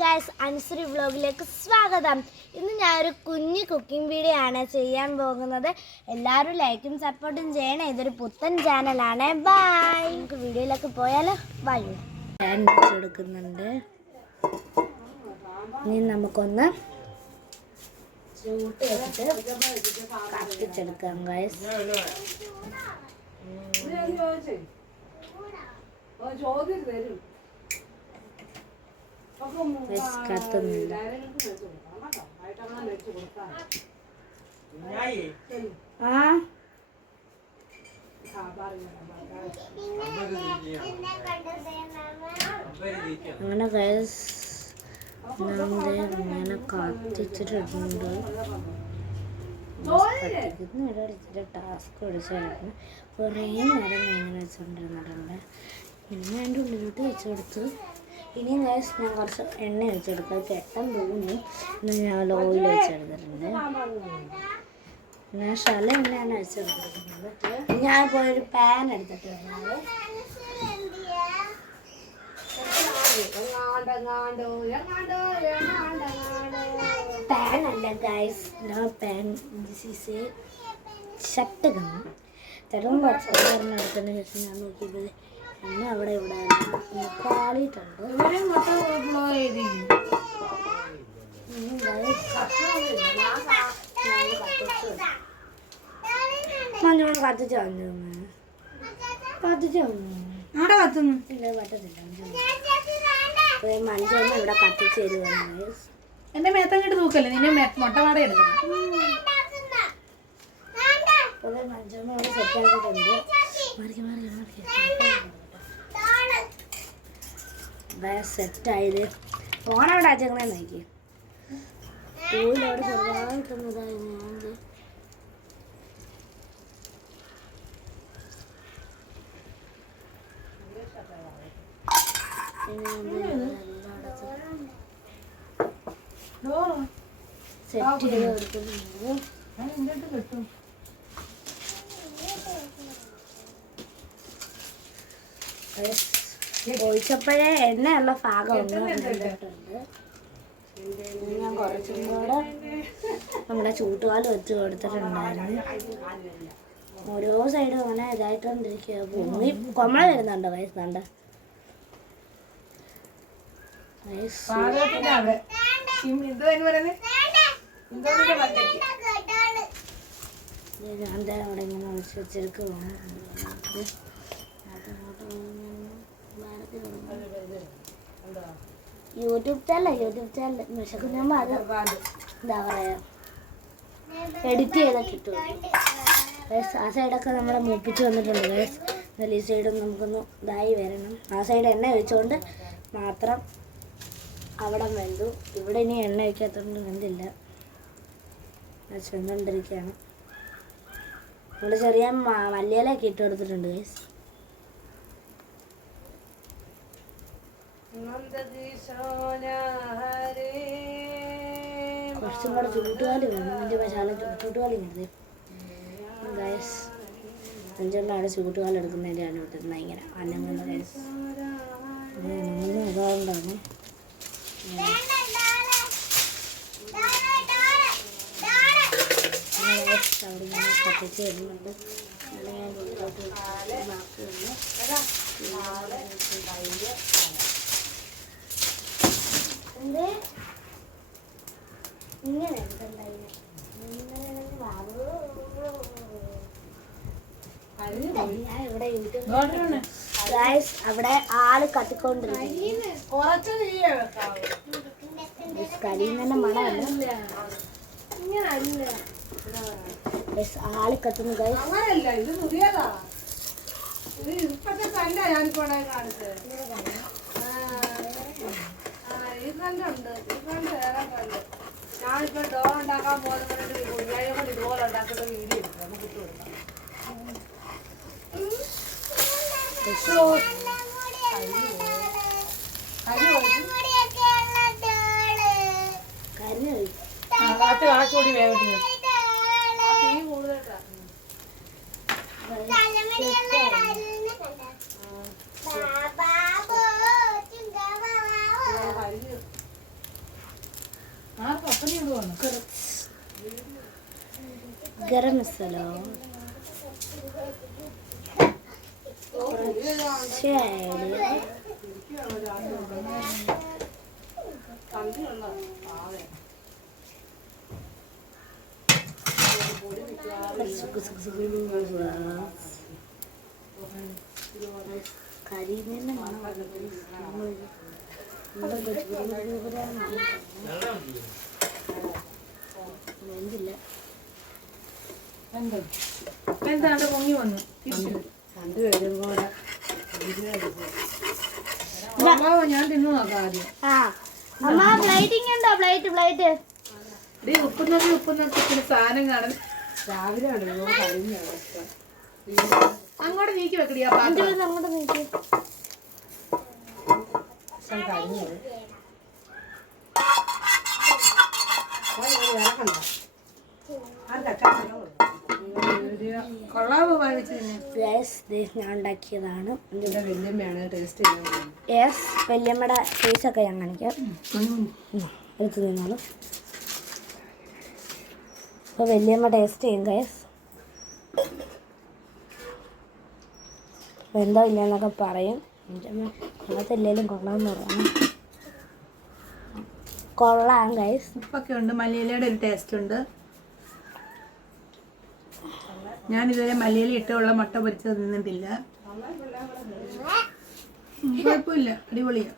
Guys, Anusree വ്ലോഗിലേക്ക് സ്വാഗതം. ഇന്ന് ഞാനൊരു കുഞ്ഞു കുക്കിംഗ് വീഡിയോ ആണ് ചെയ്യാൻ പോകുന്നത്. എല്ലാവരും ലൈക്കും സപ്പോർട്ടും ചെയ്യണം. ഇതൊരു പുത്തൻ ചാനലാണ്. ബൈ. നമുക്ക് വീഡിയോയിലേക്ക് പോയാലോ? ബൈ. പാൻ വെച്ചെടുക്കുന്നുണ്ട്. ഇനി നമുക്കൊന്ന് ചൂട്ട് വെച്ചിട്ട് കത്തിച്ചെടുക്കാം ഗൈസ്. കത്തുന്നില്ല. അങ്ങനെ ഗൈസ് ഇങ്ങനെ കത്തിച്ചിട്ടുണ്ട്. ഇച്ചിരി ടാസ്ക് പിടിച്ചെടുക്കും. കുറേ നേരം ഇങ്ങനെ വെച്ചുകൊണ്ടിരുന്നിട്ടുണ്ട്. പിന്നെ അതിൻ്റെ ഉള്ളിലോട്ട് വെച്ച് കൊടുത്തു. ഇനി ഗൈസ് ഞാൻ കുറച്ച് എണ്ണ വെച്ചെടുക്കാം. കെട്ടാൻ തോന്നി. ഇന്ന് ഞാൻ ഓയിൽ വെച്ചെടുത്തിട്ടുണ്ട്. ഞാൻ ശല എണ്ണയാണ് വെച്ചെടുത്തിരിക്കുന്നത്. ഞാൻ പോയൊരു പാൻ എടുത്തിട്ട് വരുന്നത്. പാൻ അല്ല guys, pan. This is a chattukam. ചട്ടുകം കുറച്ച് എടുത്തതിന് ശേഷം ഞാൻ നോക്കിയത് എണ്ണ അവിടെ ഇവിടെ പാളിയിട്ടുണ്ട്. മഞ്ഞോട് കത്തിച്ച് വന്നു കത്തിച്ച് വന്നു അവിടെ കത്തുന്നു ഇല്ല പറ്റത്തില്ല. മഞ്ചൊന്നും ഇവിടെ കത്തിച്ച് തരുവാണ്. എന്റെ മേത്തങ്ങിട്ട് നോക്കല്ലേ, നിന്നെ മുട്ടവാട എടുക്കണം. മഞ്ചൊന്നും ഇവിടെ സെറ്റാക്കിയിട്ടുണ്ട്. സെറ്റായത് ഫോണവിടെ അച്ചങ്ങളെ നോക്കി പൂവിലവിടെ ചെറുതായിട്ടൊന്നതായത്. സെറ്റ് ചെയ്ത് കൊടുക്കുന്നുണ്ട്. ഒഴിച്ചപ്പോഴേ എണ്ണയുള്ള ഭാഗം ഒന്നും കണ്ടിട്ടുണ്ട്. ഞാൻ കുറച്ചും കൂടെ നമ്മുടെ ചൂട്ടുകാൽ വെച്ച് കൊടുത്തിട്ടുണ്ടായിരുന്നു. ഓരോ സൈഡും അങ്ങനെ ഇതായിട്ടോണ്ടിരിക്കുക. പൊങ്ങി കൊമ്മള വരുന്നുണ്ടോ വയസ്സുണ്ട്. ഞാൻ അവിടെ ഇങ്ങനെ ഒഴിച്ച് വെച്ചെടുക്കുക. യൂട്യൂബ് ചാനൽ വിശക്കുമ്പോൾ അത് എന്താ പറയാ എഡിറ്റ് ചെയ്താൽ കിട്ടും. ആ സൈഡൊക്കെ നമ്മൾ മൂപ്പിച്ച് വന്നിട്ടുണ്ട് ഗൈസ്. ഈ സൈഡും നമുക്കൊന്ന് ഇതായി വരണം. ആ സൈഡ് എണ്ണ ഒഴിച്ചുകൊണ്ട് മാത്രം അവിടെ വെന്തു. ഇവിടെ ഇനി എണ്ണ ഒഴിക്കാത്തതുകൊണ്ട് വെന്തില്ല, ചെന്നുകൊണ്ടിരിക്കുകയാണ്. നമ്മൾ ചെറിയ മല്ലിയിലൊക്കെ ഇട്ട് കൊടുത്തിട്ടുണ്ട് ഗൈസ്. കുറച്ചും കൂടെ ചൂട്ടുകാലി വേണം. എൻ്റെ ശാല ചൂട്ടുകാലി ഇങ്ങനെ ഗൈസ്. അഞ്ചെണ്ണമാണ് ചൂട്ടുകാലി എടുക്കുന്നതിൻ്റെയാണ് വിട്ടിരുന്നത്. ഇങ്ങനെ അനങ്ങുന്ന ഗൈസ് അതുകൊണ്ടാണ്. അവിടെ ഇങ്ങനെ കത്തിച്ച് വരുന്നുണ്ട്. ഞാൻ ഉള്ളിലോട്ട് ബാക്കിയുണ്ട്. ഇങ്ങനെ ഇവിടെ യൂട്യൂബ് അവിടെ ആള് കത്തിക്കൊണ്ടിരിക്കുന്നു. കരിയുന്ന മണമല്ല, ആള് കത്തുന്നു ഗൈസ്. ഞാനിപ്പോ ഡോർ ഉണ്ടാക്കാൻ പോകുന്നത് ഇതുപോലെ ഉണ്ടാക്കുന്ന വീഡിയോ എടുക്കും. നമുക്ക് ഇട്ടുകൊടുക്കാം. കാച്ചുകൂടി വേഗം അപ്പം നീ ഇവിടെ വന്നു ഗരം മസാല കരിമീൻ വെന്തില്ല. എന്താണ് പൊങ്ങി വന്നു രണ്ടുപേരും കൂടെ അമ്മാവ ഞാൻ തിന്നു നോക്കാം ആദ്യം ആ അമ്മ പ്ലേറ്റിംഗ് ഉണ്ടോ? പ്ലേറ്റ് ഡീ ഉപ്പുന്നൊക്കെ ഇച്ചിരി സാധനം കാണും രാവിലെ ഉണ്ടല്ലോ കഴിഞ്ഞ അവസ്ഥ. അങ്ങോട്ട് നീക്കി വെക്കടി ആ പാത്രം അങ്ങോട്ട് നോക്കി. ദിവസം കഴിഞ്ഞത് ഇറക്കണ്ട കൊള്ളാവോ വാങ്ങിച്ചു തന്നെ ഞാൻ ഉണ്ടാക്കിയതാണ്. എൻ്റെ വല്യമ്മയാണ് ടേസ്റ്റ് ചെയ്യുന്നത്. യെസ്, വല്യമ്മയുടെ ടേസ്റ്റൊക്കെ ഞാൻ കാണിക്കാം. എടുത്ത് നിന്നോളൂ. അപ്പോൾ വല്യമ്മ ടേസ്റ്റ് ചെയ്യും ഗൈസ്. അപ്പോൾ എന്തോ ഇല്ലെന്നൊക്കെ പറയും. അങ്ങനത്തെല്ലേലും കൊള്ളാമെന്ന് പറയണം. കൊള്ളാം ഗൈസ്. ഉപ്പൊക്കെ ഉണ്ട്, മല്ലിയിലയുടെ ഒരു ടേസ്റ്റ് ഉണ്ട്. ഞാനിതുവരെ മല്ലിയില ഇട്ടുള്ള മുട്ട പൊരിച്ചത് തിന്നിട്ടില്ല. കുഴപ്പമില്ല, അടിപൊളിയാണ്.